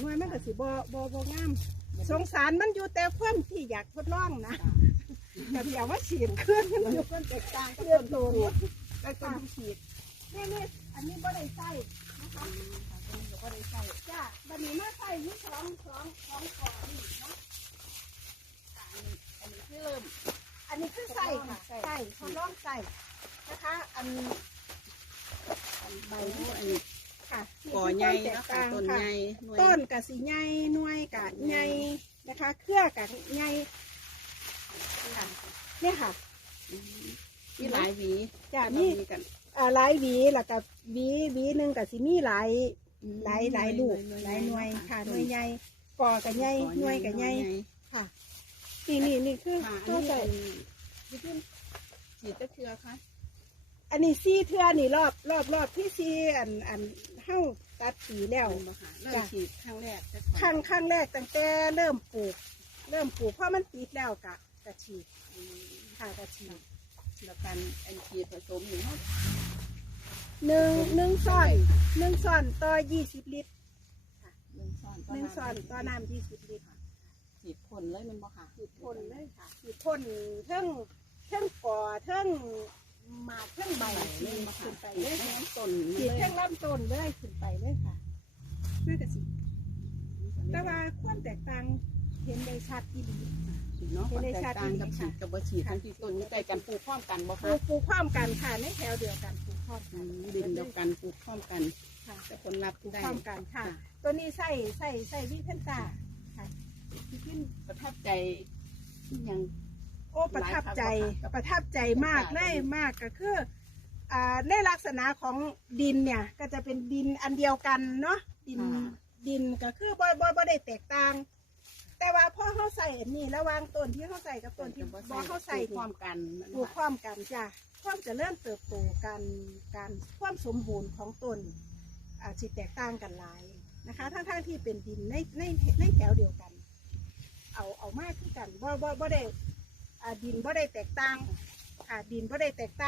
หน่วยมันก็สิบ่บ่บ่งาม สงสารมันอยู่แต่ความที่อยากทดลองนะแต่เดี๋ยวว่าฉีดขึ้นมันอยู่คนแตกต่างก็ต้นทุนแล้วก็ฉีดนี่นี่อันนี้บ่ได้ใส่นะคะอันนี้บ่ได้ใส่จ้าบัดนี้มาใส่นี่สองสองสองก่อนนี่นะอันนี้คือเริ่มอันนี้คือใส่ค่ะใส่ทดลองใส่นะคะ อันใบใบนี้อันนี้ ค่ะก่อใหญ่ที่เนาะแตค่ะกต้นต่างใหค่ะญ่หน่วยต้นกับสีใหญ่หน่วยกับใหญ่นะคะ เครือกับใหญ่ค่ะเนี่ยค่ะอืมมีหลายหวีจ้ะมีมีกันอ่าหลายหวีแล้วกับหวีหวีหนึ่งกับสีมีหลายอืมหลายหลายลูกหหลาลายยหหน่น่ววยยค่ะค่ะหน่วยใหญ่กอกับใหญ่ก่อหน่วยกับใหญ่หน่วยค่ะนี่นี่นี่คือค่ะอัตัวนนี้ใส่อันนี้ฉีดตะเคือค่ะ อันนี้ซีเทือนี่รอบรอบรอบที่ซีอันอันเฮ้าตัดปีแล้วเอามาค่ะเริ่มจ้ะฉีดครั้งแรกจะครั้งครั้งแรกตั้งแต่เริ่มปลูก เริ่มปลูกเพราะมันติดแล้วกะกะฉีดอืมค่ะกะฉีดแล้วกันอันฉีดผสมอยู่เนาะหนึ่งหนึ่งซ่อนหนึ่งซ่อนต่อยี่สิบลิตรหนึ่งช้อนหนึ่งซ่อนต่อน้ำยี่สิบลิตรฉีดพ่นเลยแมันบ่ค่ะฉีดพ่นเลยค่ะฉีดพ่นเทิงเทิงก่อเทิงห มากเทิงใบใบฉีเลยดมาค่ะขึ้นไปฉีเลดยให้ค่ะน้ำต้นฉีดเทิงลำต้นเลยขึ้นไปเลยค่ะน่าจะสิแต่ว่าความแตกต่างเห็นได้ชัดที่ดีฉีดเนาะเห็นได้แตกชัดต่างกับดีฉีค่ะดกับบ่ฉีดทั้งที่ต้นอยู่ใกล้กันปลูกพร้อมกันบ่ปลูคะกปลูกพร้อมกันค่ะในแถวเดียวกันปลูกพร้อมอืกันมดินเดียวกันปลูกพร้อมกันค่ะแต่ผลลัพธ์ปลูกได้พร้อมกันค่ะ ตัวนี้ใส่ใส่ใส่วิเพนตาค่ะวิเพนประทับใจที่ยังโอ้ประทับใจหลายครั้งประทับใจมากค่ะเลยมากก็คืออ่าในลักษณะของดินเนี่ยก็จะเป็นดินอันเดียวกันเนาะดินดินก็คือบ่บ่บ่ได้แตกต่าง แต่ว่าพอเขาใส่อันนี้ระหว่างต้นที่เขาใส่กับต้นที่บ่เขาใส่ปลูกพร้อมกันปลูกความกันจ้ะความเจะเริ่มเติบโตการการความสมบูรณ์ของต้นอาจจะแตกต่างกันหลายนะคะทั้งๆที่เป็นดินในในในแถวเดียวกัน เอาเอามากขึ้นกันบ่บ่บ่ได้อ่า ดินบ่ได้แตกต่างค่ะดินบ่ได้แตกต่าง